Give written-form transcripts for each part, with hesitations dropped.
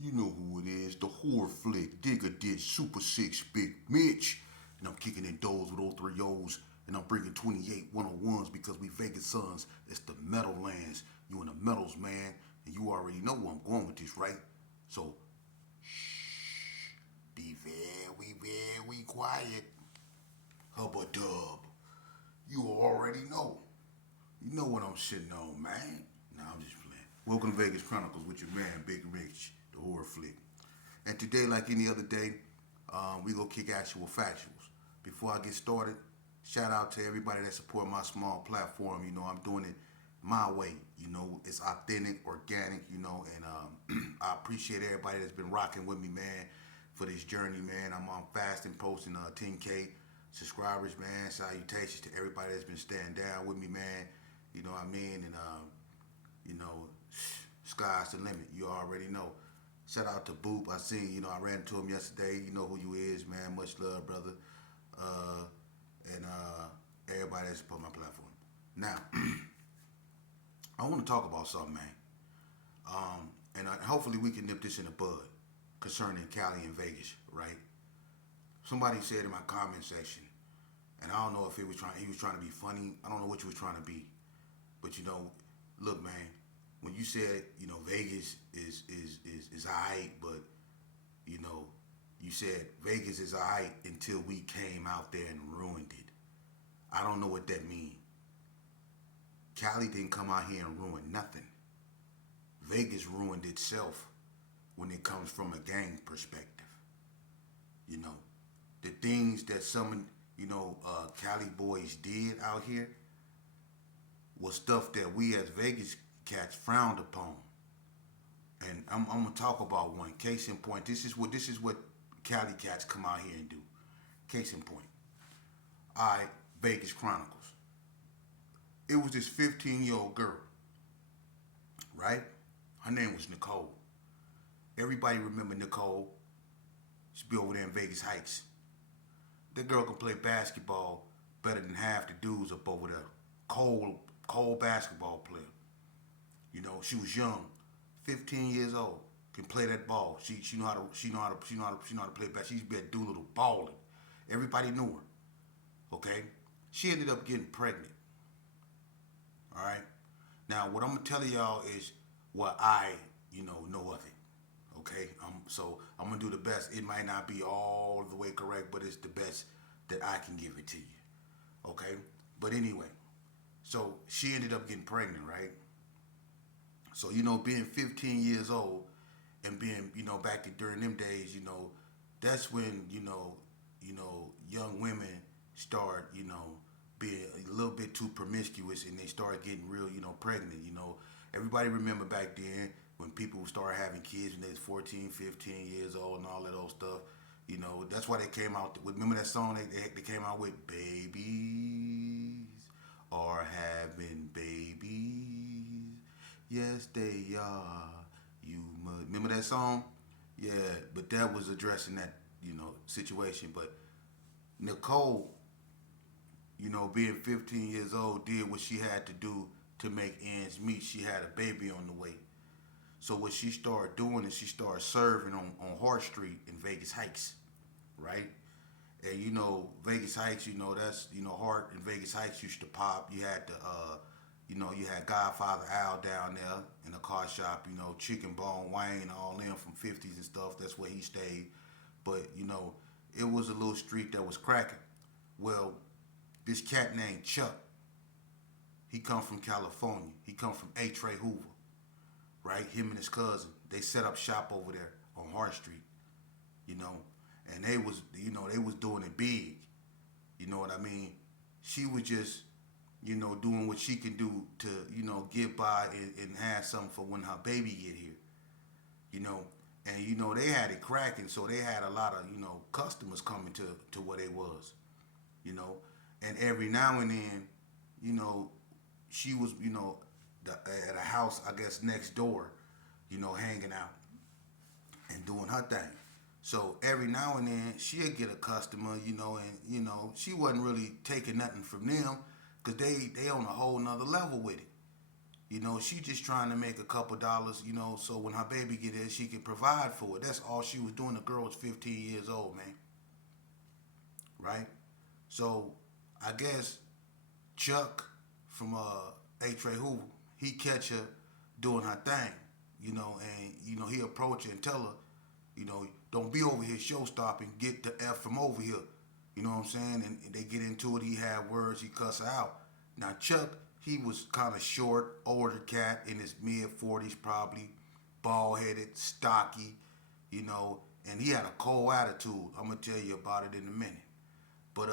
You know who it is, the horror flick, Digger Ditch, Super 6, Big Mitch. And I'm kicking in doors with 03 O's, and I'm bringing 28 101s because we Vegas sons. It's the Meadowlands. You in the metals, man, and you already know where I'm going with this, right? So, be very, very quiet. Hubba dub. You already know. You know what I'm sitting on, man. Nah, I'm just playing. Welcome to Vegas Chronicles with your man, Big Rich, the horror flick. And today, like any other day, we gonna kick actual factuals. Before I get started, shout out to everybody that support my small platform. You know, I'm doing it my way. You know, it's authentic, organic. You know, and I appreciate everybody that's been rocking with me, man, for this journey, man. I'm on fast and posting 10K subscribers, man. Salutations to everybody that's been standing down with me, man. You know what I mean? And you know, sky's the limit. You already know. Shout out to Boop. I seen, you know, I ran into him yesterday. You know who you is, man. Much love, brother. Uh, and everybody that's put my platform. Now, I want to talk about something, man. And hopefully we can nip this in the bud concerning Cali and Vegas, right? Somebody said in my comment section, and I don't know if he was trying to be funny. I don't know what you was trying to be, but you know, look, man, when you said, you know, Vegas is alright, but you know, you said Vegas is alright until we came out there and ruined it. I don't know what that means. Cali didn't come out here and ruin nothing. Vegas ruined itself when it comes from a gang perspective. You know, the things that some, you know, Cali boys did out here was stuff that we as Vegas cats frowned upon. And I'm gonna talk about one. Case in point, this is what Cali cats come out here and do. Case in point. Alright, Vegas Chronicles. It was this 15-year-old girl, right? Her name was Nicole. Everybody remember Nicole. She'd be over there in Vegas Heights. That girl can play basketball better than half the dudes up over there. Cold basketball player. You know, she was young, 15 years old, can play that ball. She know how to play basketball. She used to be at Doolittle balling. Everybody knew her. Okay? She ended up getting pregnant. Alright? Now what I'm gonna tell y'all is what I, you know of it. Okay? So I'm gonna do the best. It might not be all the way correct, but it's the best that I can give it to you. Okay? But anyway, so she ended up getting pregnant, right? So, you know, being 15 years old and being, you know, back during them days, you know, that's when, young women start, you know, being a little bit too promiscuous and they start getting real, you know, pregnant, you know. Everybody remember back then when people started having kids when they was 14, 15 years old and all that old stuff. You know, that's why they came out with, remember that song they came out with, babies are having babies. Yes, they are. You must remember that song? Yeah, but that was addressing that, you know, situation. But Nicole, you know, being 15 years old, did what she had to do to make ends meet. She had a baby on the way. So what she started doing is she started serving on Hart Street in Vegas Heights, right? And you know, Vegas Heights, you know, that's, you know, Hart and Vegas Heights used to pop. You had the you know, you had Godfather Al down there in the car shop, you know, Chicken Bone Wayne, all them from 50s and stuff. That's where he stayed. But, you know, it was a little street that was cracking. Well, this cat named Chuck, he come from California. He come from A. Trey Hoover, right? Him and his cousin, they set up shop over there on Hart Street, you know, and they was, you know, they was doing it big. You know what I mean? She was just, you know, doing what she can do to, you know, get by and have something for when her baby get here, you know. And, you know, they had it cracking, so they had a lot of, you know, customers coming to where they was, you know. And every now and then, you know, she was, you know, at a house, I guess, next door, you know, hanging out and doing her thing. So every now and then she'll get a customer, you know, and you know she wasn't really taking nothing from them because they on a whole nother level with it, You know, she just trying to make a couple dollars, you know, so when her baby get there, she can provide for it. That's all she was doing. The girl was 15 years old, man. Right? So I guess Chuck from H. Ray Hoover, he catch her doing her thing, you know, and you know he approach her and tell her, you know, don't be over here show stopping, get the F from over here. You know what I'm saying? And they get into it, he had words, he cuss her out. Now Chuck, he was kind of short, older cat in his mid-40s probably, bald headed, stocky, you know, and he had a cold attitude. I'm gonna tell you about it in a minute. But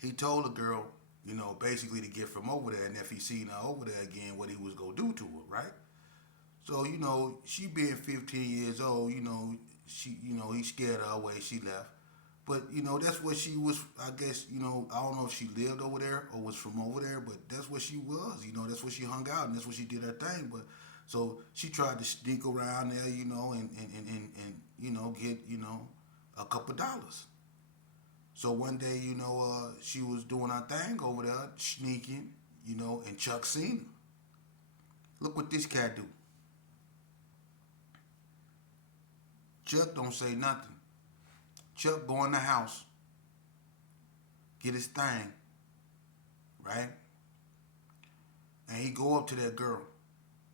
he told the girl, you know, basically to get from over there, and if he seen her over there again, what he was gonna do to her, right? So you know, she being 15 years old, you know, he scared her away. She left, but you know, that's what she was. I guess you know, I don't know if she lived over there or was from over there, but that's what she was. You know, that's where she hung out and that's where she did her thing. But so she tried to sneak around there, you know, and you know, get you know a couple dollars. So one day, you know, she was doing her thing over there, sneaking, you know, and Chuck seen her. Look what this cat do. Chuck don't say nothing. Chuck go in the house, get his thing, right? And he go up to that girl,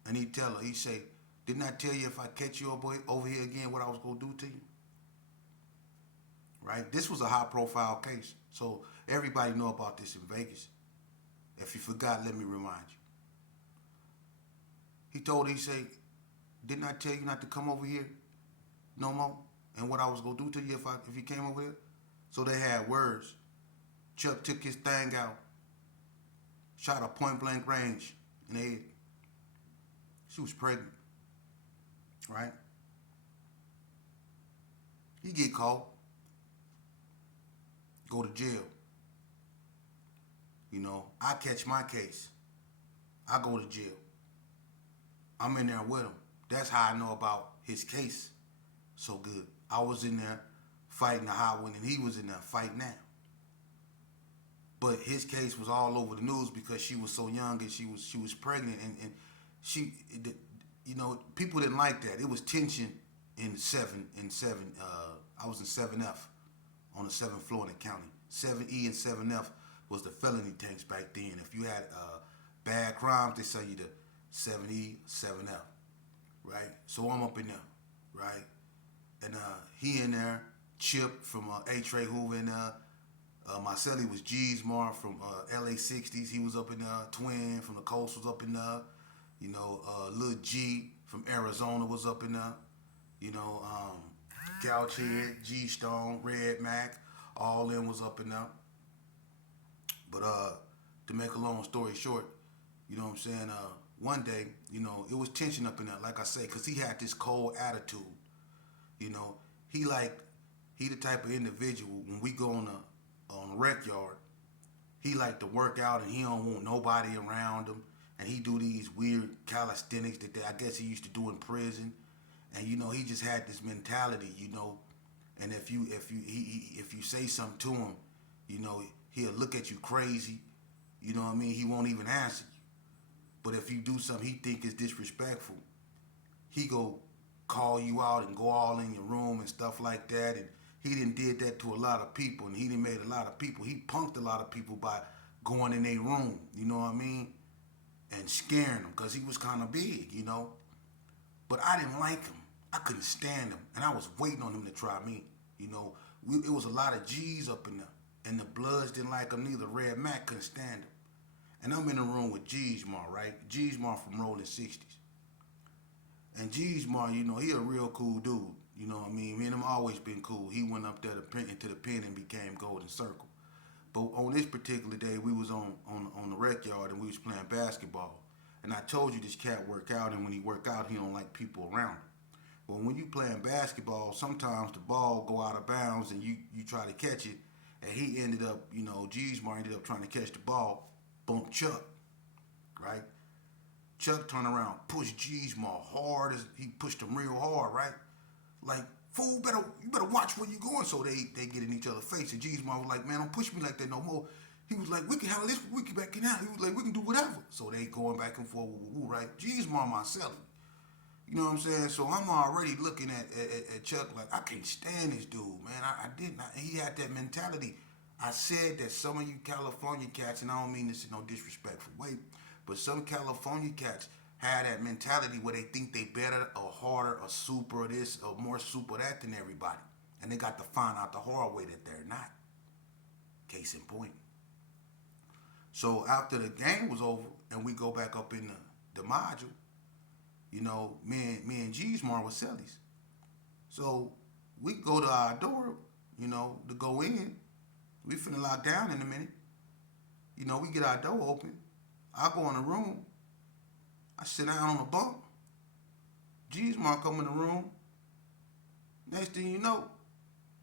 and he tell her, he say, didn't I tell you if I catch you over here again what I was going to do to you? Right? This was a high profile case. So everybody know about this in Vegas. If you forgot, let me remind you. He told her, he say, didn't I tell you not to come over here no more? And what I was gonna do to you if you came over here? So they had words. Chuck took his thing out, shot a point blank range in the head. She was pregnant. Right? He get caught. Go to jail. You know, I catch my case. I go to jail. I'm in there with him. That's how I know about his case so good. I was in there fighting the high one, and he was in there fighting now. But his case was all over the news because she was so young and she was pregnant, and she, you know, people didn't like that. It was tension in seven. I was in 7F on the 7th floor in the county. 7E and 7F was the felony tanks back then. If you had bad crimes, they send you to 7E, 7F, right? So I'm up in there, right? And he in there, Chip from H. Ray Hoover in there. Marcelli was G'smar from LA 60s. He was up in there. Twin from the Coast was up in there. You know, Lil G from Arizona was up in there. You know, Gouchhead, G Stone, Red Mac, all them was up in there. But to make a long story short, you know what I'm saying? One day, you know, it was tension up in there, like I say, because he had this cold attitude. You know, he the type of individual, when we go on the rec yard, he like to work out and he don't want nobody around him. And he do these weird calisthenics that I guess he used to do in prison. And you know, he just had this mentality, you know. And if you say something to him, you know, he'll look at you crazy. You know what I mean? He won't even answer you. But if you do something he think is disrespectful, he go call you out and go all in your room and stuff like that. And he done did that to a lot of people, and he done made a lot of people. He punked a lot of people by going in their room, you know what I mean? And scaring them, because he was kind of big, you know? But I didn't like him. I couldn't stand him. And I was waiting on him to try me, you know? It was a lot of G's up in there. And the Bloods didn't like him neither. Red Mac couldn't stand him. And I'm in the room with G'smar, right? G'smar from Rolling 60s. And G'smar, you know, he a real cool dude. You know what I mean? Me and him always been cool. He went up there into the pen and became Golden Circle. But on this particular day, we was on the rec yard and we was playing basketball. And I told you this cat work out, and when he work out, he don't like people around him. Well, when you playing basketball, sometimes the ball go out of bounds and you try to catch it, and he ended up, you know, G'smar ended up trying to catch the ball, bump Chuck, right? Chuck turned around, pushed G'smar hard as he pushed him real hard, right? Like, fool, you better watch where you going. So they get in each other's face. And G'smar was like, man, don't push me like that no more. He was like, we can handle this, we can back it out. He was like, we can do whatever. So they going back and forth with Woo, right? G's mom myself. You know what I'm saying? So I'm already looking at Chuck like, I can't stand this dude, man. I didn't. He had that mentality. I said that some of you California cats, and I don't mean this in no disrespectful way, but some California cats have that mentality where they think they better or harder or super or this or more super that than everybody. And they got to find out the hard way that they're not. Case in point. So after the game was over and we go back up in the module, you know, me and G's Mar was cellies. So we go to our door, you know, to go in. We finna lock down in a minute. You know, we get our door open. I go in the room. I sit down on a bunk. G's Mar come in the room. Next thing you know,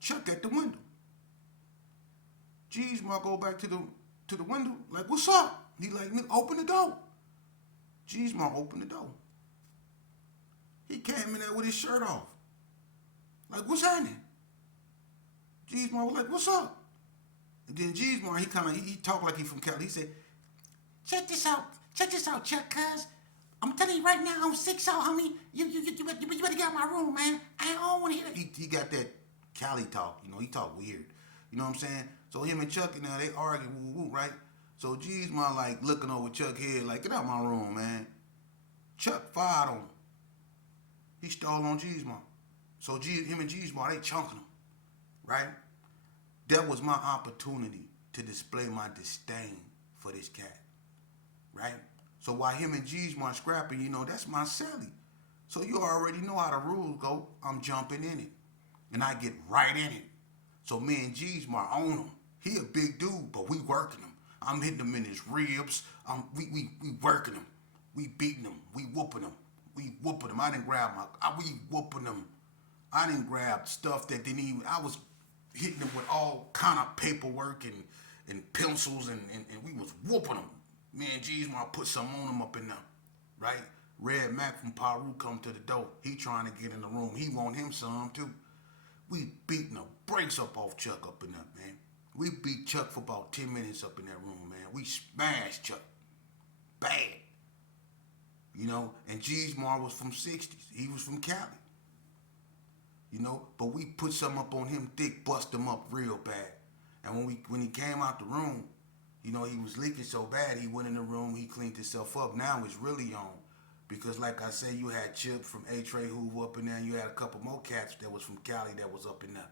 Chuck at the window. G's Mar go back to the window, like, what's up? He like, nigga, open the door. G's Mar open the door. He came in there with his shirt off. Like, what's happening? G's Mar was like, what's up? And then G's Mar, he talked like he from Cali. He said, check this out, Chuck, cuz. I'm telling you right now, I'm 6'0", homie. You better get out of my room, man. I don't want to hear that. He got that Cali talk, you know, he talk weird. You know what I'm saying? So him and Chuck, now they argue, woo, right? So G's Mar like looking over Chuck's head, like, get out my room, man. Chuck fired on him. He stole on G's Mar. So him and G's Mar, they chunking him, right? That was my opportunity to display my disdain for this cat, right? So while him and G's Mar scrapping, you know, that's my celly. So you already know how the rules go. I'm jumping in it. And I get right in it. So me and G's Mar own him. He a big dude, but we working him. I'm hitting him in his ribs. We working him. We beating him. We whooping him. We whooping him. I didn't grab we whooping him. I didn't grab stuff that didn't even, I was hitting him with all kind of paperwork and pencils and we was whooping him. Me and G's Mar put some on him up in there, right? Red Mac from Peru come to the door. He trying to get in the room. He want him some too. We beating the brakes up off Chuck up in there, man. We beat Chuck for about 10 minutes up in that room, man. We smashed Chuck. Bad. You know, and G's Mar was from 60s. He was from Cali. You know, but we put something up on him thick, bust him up real bad. And when he came out the room, you know, he was leaking so bad, he went in the room, he cleaned himself up. Now it's really on. Because like I say, you had Chip from A-Tray Hoover up in there, and you had a couple more cats that was from Cali that was up in there.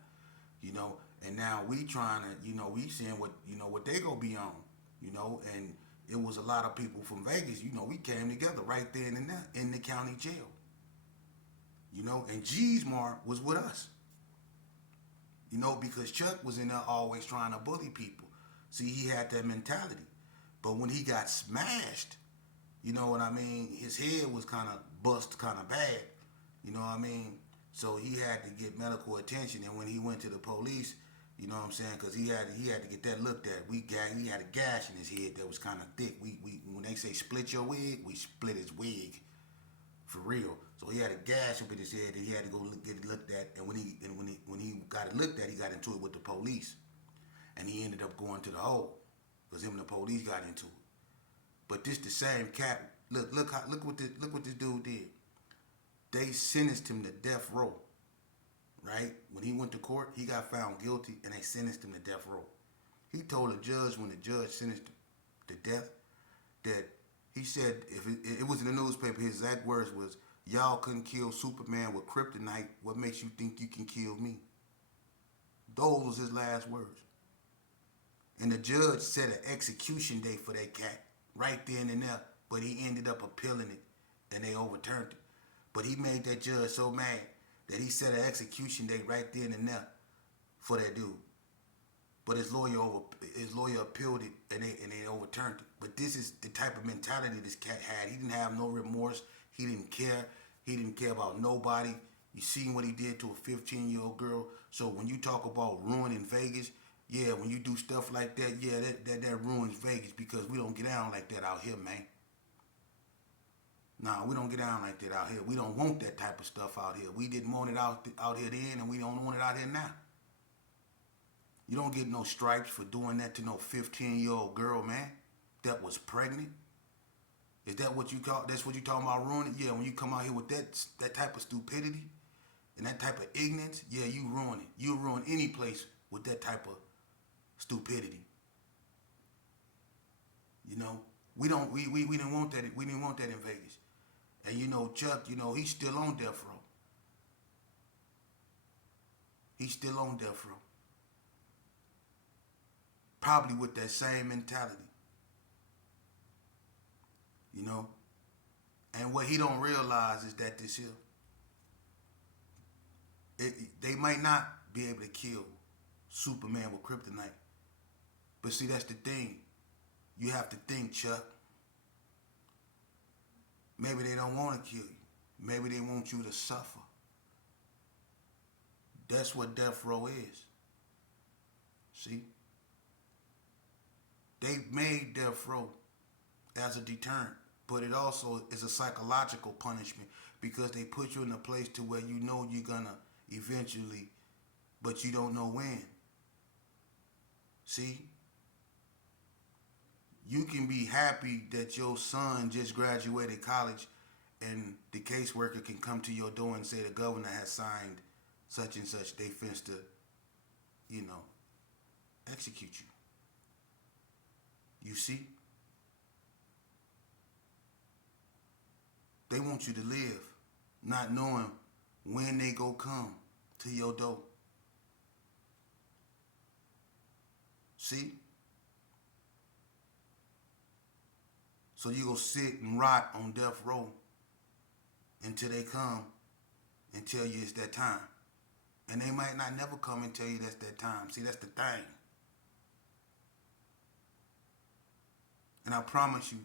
You know, and now we trying to, you know, we seeing what they gonna be on. You know, and it was a lot of people from Vegas, you know, we came together right there and there in the county jail. You know, and G's Mar was with us. You know, because Chuck was in there always trying to bully people. See, he had that mentality. But when he got smashed, you know what I mean, his head was kind of bust kind of bad. You know what I mean? So he had to get medical attention. And when he went to the police, you know what I'm saying, because he had to get that looked at. He had a gash in his head that was kind of thick. We when they say split your wig, we split his wig. For real. So he had a gash up in his head and he had to go get it looked at. And when he got it looked at, he got into it with the police. And he ended up going to the hole. Because him and the police got into it. But this the same cat. Look what this dude did. They sentenced him to death row. Right? When he went to court, he got found guilty and they sentenced him to death row. He told the judge when the judge sentenced him to death that he said, if it was in the newspaper, his exact words was, y'all couldn't kill Superman with kryptonite. What makes you think you can kill me? Those was his last words. And the judge set an execution date for that cat right then and there. But he ended up appealing it and they overturned it. But he made that judge so mad that he set an execution date right then and there for that dude. But his lawyer appealed it and they overturned it. But this is the type of mentality this cat had. He didn't have no remorse. He didn't care. He didn't care about nobody. You seen what he did to a 15-year-old girl. So when you talk about ruining Vegas, yeah, when you do stuff like that, yeah, that ruins Vegas because we don't get down like that out here, man. Nah, we don't get down like that out here. We don't want that type of stuff out here. We didn't want it out here then, and we don't want it out here now. You don't get no stripes for doing that to no 15-year-old girl, man, that was pregnant. Is that what you call? That's what you talking about ruining? Yeah, when you come out here with that type of stupidity and that type of ignorance, yeah, you ruin it. You ruin any place with that type of stupidity. You know, we didn't want that. We didn't want that in Vegas. And you know, Chuck, you know, he's still on death row. He's still on death row. Probably with that same mentality. You know? And what he don't realize is that this here, they might not be able to kill Superman with kryptonite. But see, that's the thing. You have to think, Chuck. Maybe they don't want to kill you. Maybe they want you to suffer. That's what death row is. See? They made death row as a deterrent, but it also is a psychological punishment because they put you in a place to where you know you're gonna eventually, but you don't know when. See? You can be happy that your son just graduated college and the caseworker can come to your door and say the governor has signed such and such. They finna to, you know, execute you. You see? They want you to live, not knowing when they go come to your door. See? So you go sit and rot on death row until they come and tell you it's that time. And they might not never come and tell you that's that time. See, that's the thing. And I promise you,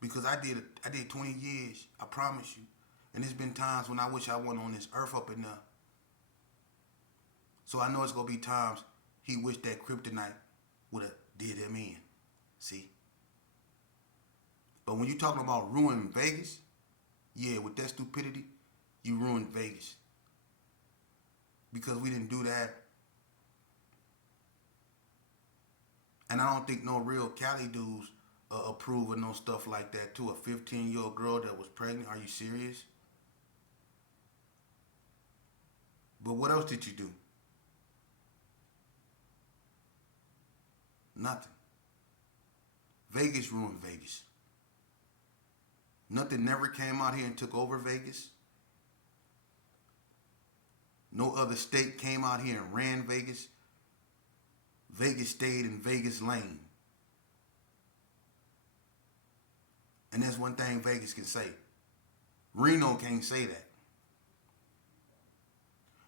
because I did 20 years, I promise you. And there's been times when I wish I wasn't on this earth up in there. So I know it's gonna be times he wished that kryptonite would have did him in. See? But when you're talking about ruining Vegas, yeah, with that stupidity, you ruined Vegas. Because we didn't do that. And I don't think no real Cali dudes approve of no stuff like that to a 15-year-old girl that was pregnant. Are you serious? But what else did you do? Nothing. Vegas ruined Vegas. Nothing never came out here and took over Vegas. No other state came out here and ran Vegas. Vegas stayed in Vegas lane. And that's one thing Vegas can say. Reno can't say that.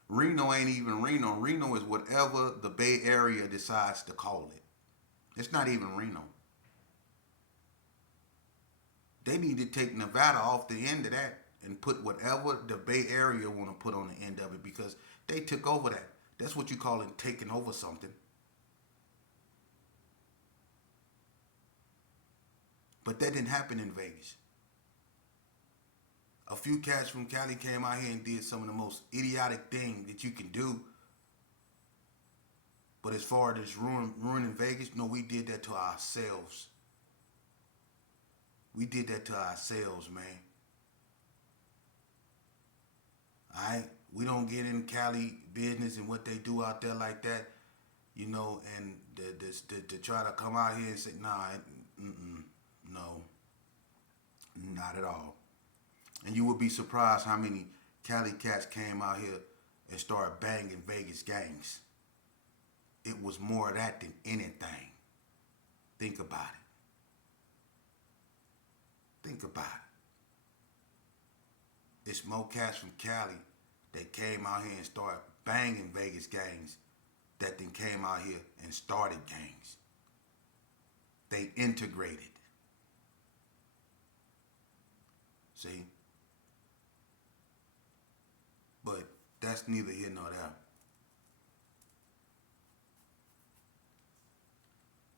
Reno ain't even Reno. Reno is whatever the Bay Area decides to call it. It's not even Reno. They need to take Nevada off the end of that and put whatever the Bay Area want to put on the end of it because they took over that. That's what you call it, taking over something. But that didn't happen in Vegas. A few cats from Cali came out here and did some of the most idiotic things that you can do. But as far as ruining Vegas, no, we did that to ourselves. We did that to ourselves, man. Alright? We don't get in Cali business and what they do out there like that, you know, and to try to come out here and say, nah, no, not at all. And you would be surprised how many Cali cats came out here and started banging Vegas gangs. It was more of that than anything. Think about it. Think about it. It's more cats from Cali that came out here and started banging Vegas gangs that then came out here and started gangs. They integrated. See? But that's neither here nor there.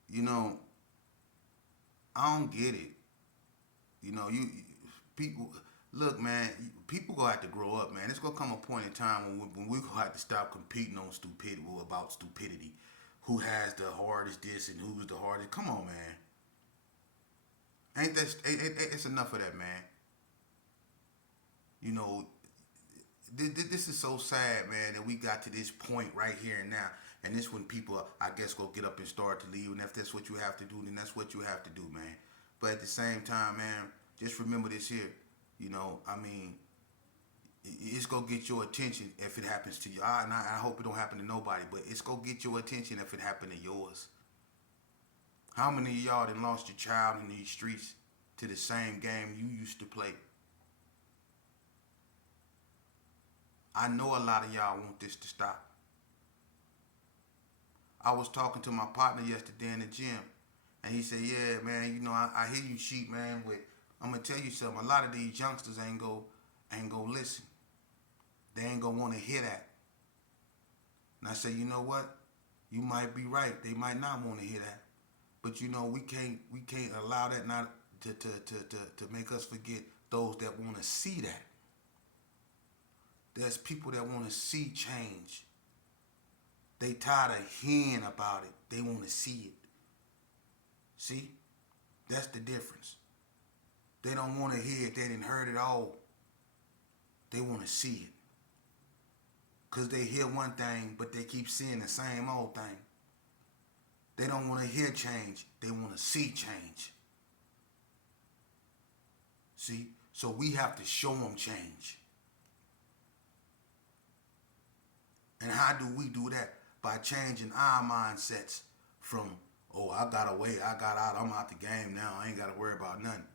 You know, I don't get it. You know, people, Look, man, people gonna have to grow up, man. It's gonna come a point in time when we gonna have to stop competing on stupidity about stupidity. Who has the hardest this and who's the hardest? Come on, man. Ain't that? It's enough of that, man. You know, this is so sad, man, that we got to this point right here and now. And this when people, I guess, go get up and start to leave. And if that's what you have to do, then that's what you have to do, man. But at the same time, man, just remember this here. I mean, it's gonna get your attention if it happens to you. And I hope it don't happen to nobody, but it's gonna get your attention if it happened to yours. How many of y'all done lost your child in these streets to the same game you used to play? I know a lot of y'all want this to stop. I was talking to my partner yesterday in the gym, and he said, "Yeah, man, I hear you, Sheep, man. But I'm gonna tell you something. A lot of these youngsters ain't go listen. They ain't gonna want to hear that." And I said, "You know what? You might be right. They might not want to hear that. But we can't allow that not to make us forget those that want to see that. There's people that want to see change. They tired of hearing about it. They want to see it. See? That's the difference. They don't want to hear it. They didn't heard it all. They want to see it. Because they hear one thing, but they keep seeing the same old thing. They don't want to hear change. They want to see change. See? So we have to show them change. And how do we do that? By changing our mindsets from, oh, I got away, I got out, I'm out the game now, I ain't got to worry about nothing,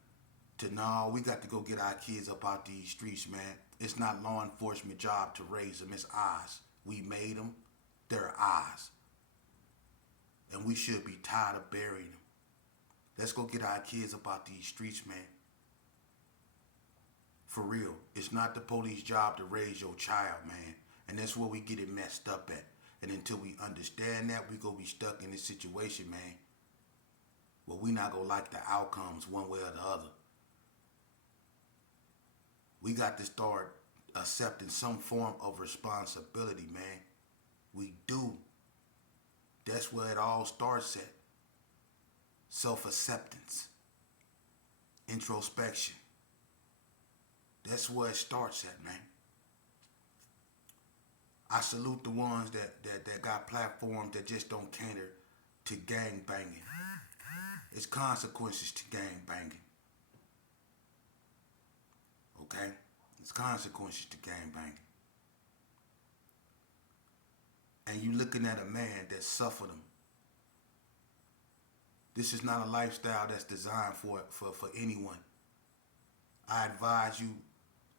to no, we got to go get our kids up out these streets, man. It's not law enforcement job to raise them, it's ours. We made them, they're ours. And we should be tired of burying them. Let's go get our kids up out these streets, man. For real. It's not the police job to raise your child, man. And that's where we get it messed up at. And until we understand that, we gonna be stuck in this situation, man. Well, we not gonna like the outcomes one way or the other. We got to start accepting some form of responsibility, man. We do. That's where it all starts at. Self-acceptance. Introspection. That's where it starts at, man. I salute the ones that got platforms that just don't cater to gang banging. It's consequences to gang banging. Okay? It's consequences to gang banging. And you looking at a man that suffered them. This is not a lifestyle that's designed for anyone. I advise you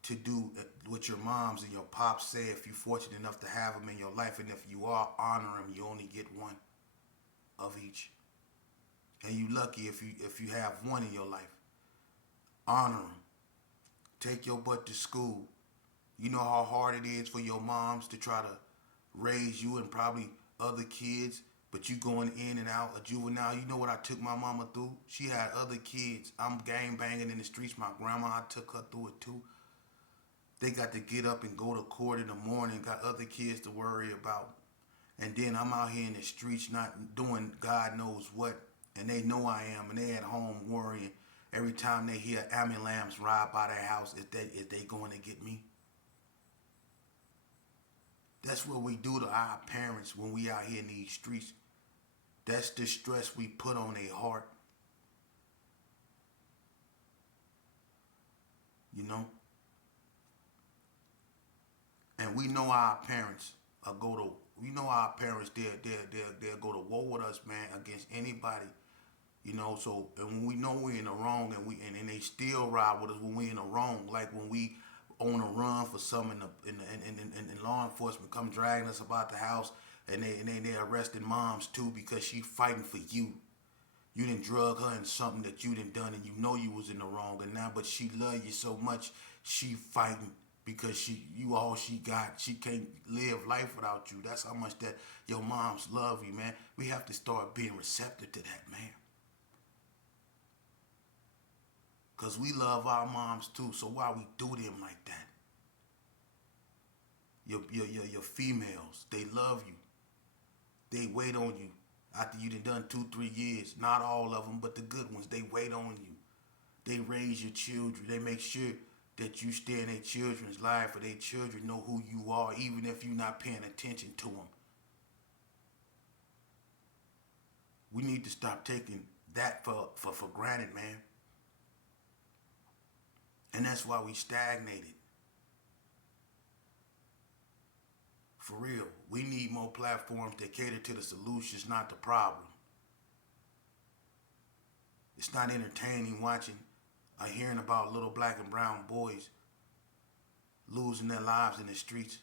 to do what your moms and your pops say if you're fortunate enough to have them in your life. And if you are, honor them. You only get one of each. And you lucky if you have one in your life. Honor them. Take your butt to school. You know how hard it is for your moms to try to raise you and probably other kids, but you going in and out a juvenile. You know what I took my mama through? She had other kids. I'm gang banging in the streets. My grandma, I took her through it too. They got to get up and go to court in the morning, got other kids to worry about. And then I'm out here in the streets not doing God knows what, and they know I am, and they at home worrying every time they hear ambulance ride by their house, is they going to get me? That's what we do to our parents when we out here in these streets. That's the stress we put on their heart. You know? And we know our parents they'll go to war with us, man, against anybody. So and when we know we're in the wrong and they still ride with us when we in the wrong, like when we on a run for something and law enforcement come dragging us about the house and they arresting moms too because she fighting for you. You done drug her in something that you done done and you know you was in the wrong and now, but she love you so much she fighting because you all she got. She can't live life without you. That's how much that your moms love you, man. We have to start being receptive to that, man. Because we love our moms too. So why we do them like that? Your females, they love you. They wait on you after you done 2, 3 years. Not all of them, but the good ones. They wait on you. They raise your children. They make sure that you stay in their children's life, or their children know who you are, even if you're not paying attention to them. We need to stop taking that for granted, man. And that's why we stagnated. For real. We need more platforms that cater to the solutions, not the problem. It's not entertaining watching or hearing about little black and brown boys losing their lives in the streets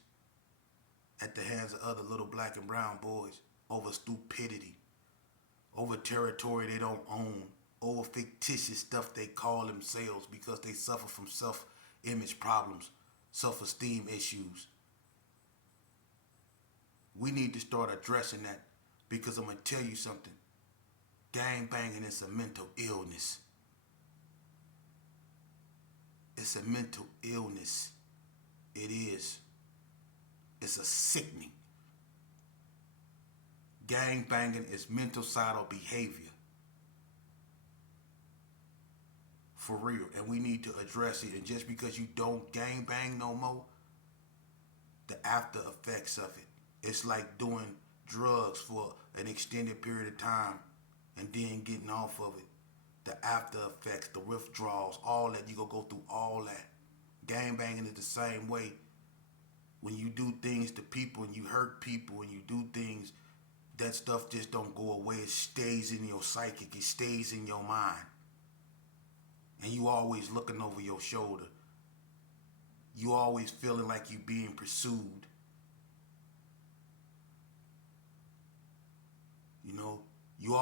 at the hands of other little black and brown boys over stupidity, over territory they don't own, over fictitious stuff they call themselves because they suffer from self-image problems, self-esteem issues. We need to start addressing that, because I'm going to tell you something. Gang banging is a mental illness. It's a mental illness. It is. It's a sickening. Gang banging is mental suicidal behavior. For real. And we need to address it. And just because you don't gang bang no more, the after effects of it. It's like doing drugs for an extended period of time and then getting off of it. The after effects, the withdrawals, all that. You gonna go through all that. Gang banging is the same way. When you do things to people and you hurt people and you do things, that stuff just don't go away. It stays in your psychic. It stays in your mind. And you always looking over your shoulder. You always feeling like you being pursued. You know, you